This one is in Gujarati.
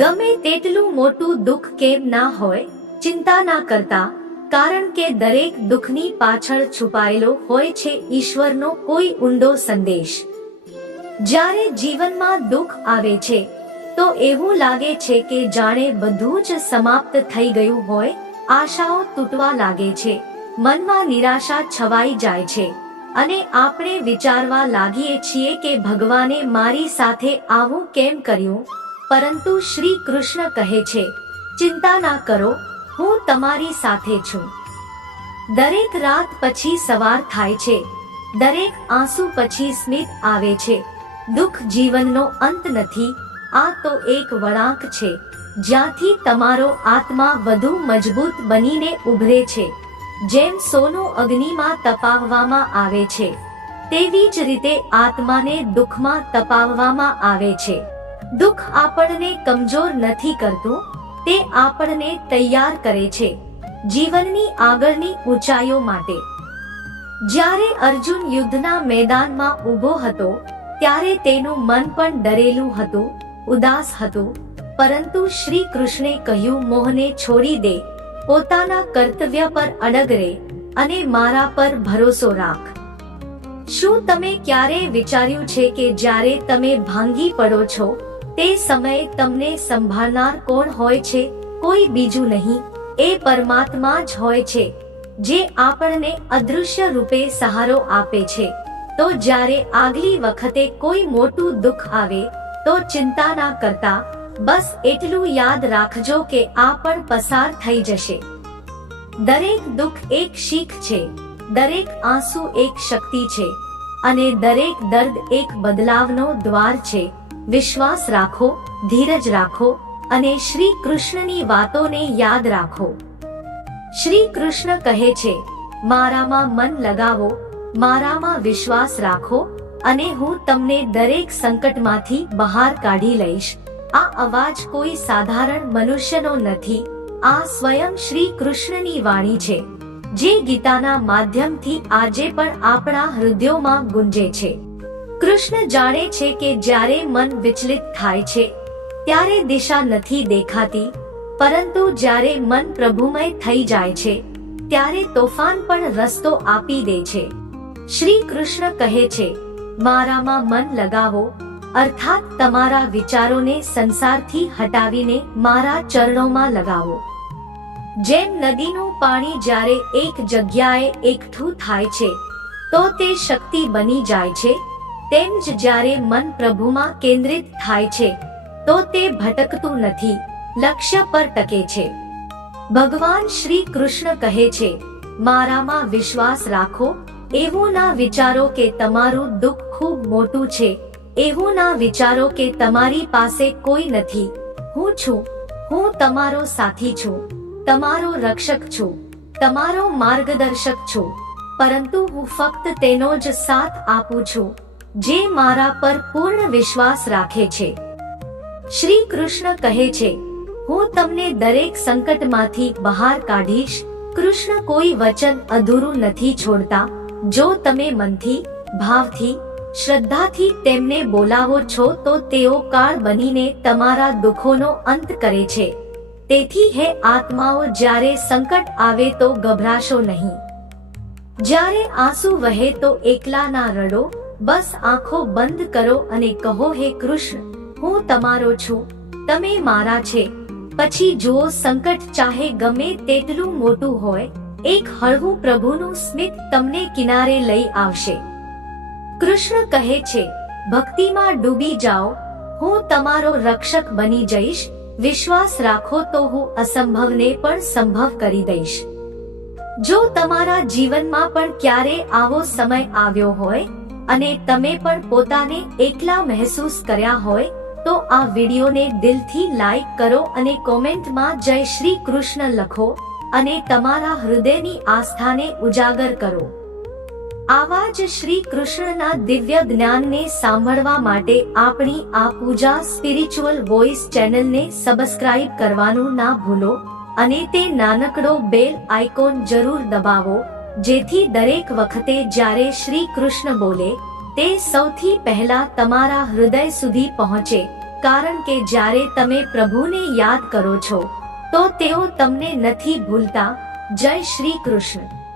ગમે તેટલું મોટું દુઃખ કેમ ના હોય, ચિંતા ના કરતા, કારણ કે દરેક દુઃખની પાછળ છુપાયેલો હોય છે ઈશ્વરનો કોઈ ઊંડો સંદેશ. જ્યારે જીવનમાં દુઃખ આવે છે તો એવું લાગે છે કે જાણે બધું જ સમાપ્ત થઈ ગયું હોય, આશાઓ તૂટવા લાગે છે, મનમાં નિરાશા છવાઈ જાય છે અને આપણે વિચારવા લાગીએ છીએ કે ભગવાને મારી સાથે આવું કેમ કર્યું. પરંતુ શ્રી કૃષ્ણ કહે છે, ચિંતા ના કરો, હું તમારી સાથે છું. દરેક રાત પછી સવાર થાય છે, દરેક આંસુ પછી સ્મિત આવે છે. દુઃખ જીવનનો અંત નથી, આ તો એક વળાંક છે જ્યાંથી તમારો આત્મા વધુ મજબૂત બનીને ઉભરે છે. જેમ સોનું અગ્નિમાં તપાવવામાં આવે છે, તેવી જ રીતે આત્માને દુઃખમાં તપાવવામાં આવે છે. દુઃખ આપણને કમજોર નથી કરતું, તે આપણને તૈયાર કરે છે જીવનની આગળની ઊંચાઈઓ માટે. જ્યારે અર્જુન યુદ્ધના મેદાનમાં ઊભો હતો ત્યારે તેનું મન પણ ડરેલું હતું, ઉદાસ હતું. પરંતુ શ્રી કૃષ્ણે કહ્યું, મોહને છોડી દે, પોતાના કર્તવ્ય પર અડગ રહે અને મારા પર ભરોસો રાખ. શું તમે ક્યારેય વિચાર્યું છે કે જ્યારે તમે ભાંગી પડો છો તે સમયે તમને સંભાળનાર કોણ હોય છે? કોઈ બીજું નહીં, એ પરમાત્મા જ હોય છે જે આપણને અદૃશ્ય રૂપે સહારો આપે છે. તો જ્યારે આગલી વખતે કોઈ મોટું દુઃખ આવે તો ચિંતા ના કરતા, બસ એટલું યાદ રાખજો કે આ પણ પસાર થઈ જશે. દરેક દુઃખ એક શીખ છે, દરેક આંસુ એક શક્તિ છે અને દરેક દર્દ એક બદલાવનો દ્વાર છે. વિશ્વાસ રાખો, ધીરજ રાખો અને શ્રી કૃષ્ણની વાતોને યાદ રાખો. શ્રી કૃષ્ણ કહે છે, મારામાં મન લગાવો, મારામાં વિશ્વાસ રાખો અને હું તમને દરેક સંકટમાંથી બહાર કાઢી લઈશ. આ અવાજ કોઈ સાધારણ મનુષ્યનો નથી, આ સ્વયં શ્રી કૃષ્ણની વાણી છે જે ગીતાના માધ્યમથી આજે પણ આપણા હૃદયોમાં ગુંજે છે. કૃષ્ણ જાણે છે કે જ્યારે મન વિચલિત થાય છે ત્યારે દિશા નથી દેખાતી, પરંતુ જ્યારે મન પ્રભુમય થઈ જાય છે ત્યારે તોફાન પણ રસ્તો આપી દે છે. શ્રી કૃષ્ણ કહે છે, મારામાં મન લગાવો, અર્થાત તમારા વિચારોને સંસારથી હટાવીને મારા ચરણોમાં લગાવો. જેમ નદીનું પાણી જ્યારે એક જગ્યાએ એકઠું થાય છે તો તે શક્તિ બની જાય છે, તેમ જ જ્યારે મન પ્રભુમાં કેન્દ્રિત થાય છે તો તે ભટકતું નથી, લક્ષ્ય પર ટકે છે. ભગવાન શ્રી કૃષ્ણ કહે છે, મારામાં વિશ્વાસ રાખો, એવું ના વિચારો કે તમારું દુઃખ ખૂબ મોટું છે, એવું ના વિચારો કે તમારી પાસે કોઈ નથી. હું છું, હું તમારો સાથી છું, તમારો રક્ષક છું, તમારો માર્ગદર્શક છું, પરંતુ હું ફક્ત તેનો જ સાથ આપું છું જે મારા પર પૂર્ણ વિશ્વાસ રાખે છે. શ્રી કૃષ્ણ કહે છે, હું તમને દરેક સંકટમાંથી બહાર કાઢીશ. કૃષ્ણ કોઈ વચન અધૂરું નથી છોડતા. જો તમે મનથી, ભાવથી, શ્રદ્ધાથી તેમને બોલાવો છો તો તેઓ કાળ બનીને તમારા દુઃખોનો અંત કરે છે. તેથી હે આત્માઓ, જ્યારે સંકટ આવે તો ગભરાશો નહીં. જ્યારે આંસુ વહે તો એકલા ના રડો, બસ આંખો બંધ કરો અને કહો, હે કૃષ્ણ, હું તમારો છું, તમે મારા છે. પછી જુઓ, સંકટ ચાહે ગમે તેટલું મોટું હોય, એક હળવું પ્રભુનું સ્મિત તમને કિનારે લઈ આવશે. કૃષ્ણ કહે છે, ભક્તિમાં ડૂબી જાઓ, હું તમારો રક્ષક બની જઈશ. વિશ્વાસ રાખો તો હું અસંભવને પણ સંભવ કરી દઈશ. જો તમારા જીવનમાં પણ ક્યારે આવો સમય આવ્યો હોય અને તમે પણ પોતાને એકલા મહેસૂસ કર્યા હોય તો આ વિડીયોને દિલથી લાઈક કરો અને કોમેન્ટમાં જય શ્રી કૃષ્ણ લખો અને તમારા હૃદયની આસ્થાને ઉજાગર કરો. આવા જ શ્રી કૃષ્ણના દિવ્ય જ્ઞાનને સાંભળવા માટે આપણી આ પૂજા સ્પિરિચ્યુઅલ વોઇસ ચેનલને સબસ્ક્રાઇબ કરવાનું ના ભૂલો અને તે નાનકડો બેલ આઇકોન જરૂર દબાવો, જેથી દરેક વખતે જ્યારે શ્રી કૃષ્ણ બોલે તે સૌથી પહેલા તમારા હૃદય સુધી પહોંચે. કારણ કે જ્યારે તમે પ્રભુને યાદ કરો છો તો તેઓ તમને નથી ભૂલતા. જય શ્રી કૃષ્ણ.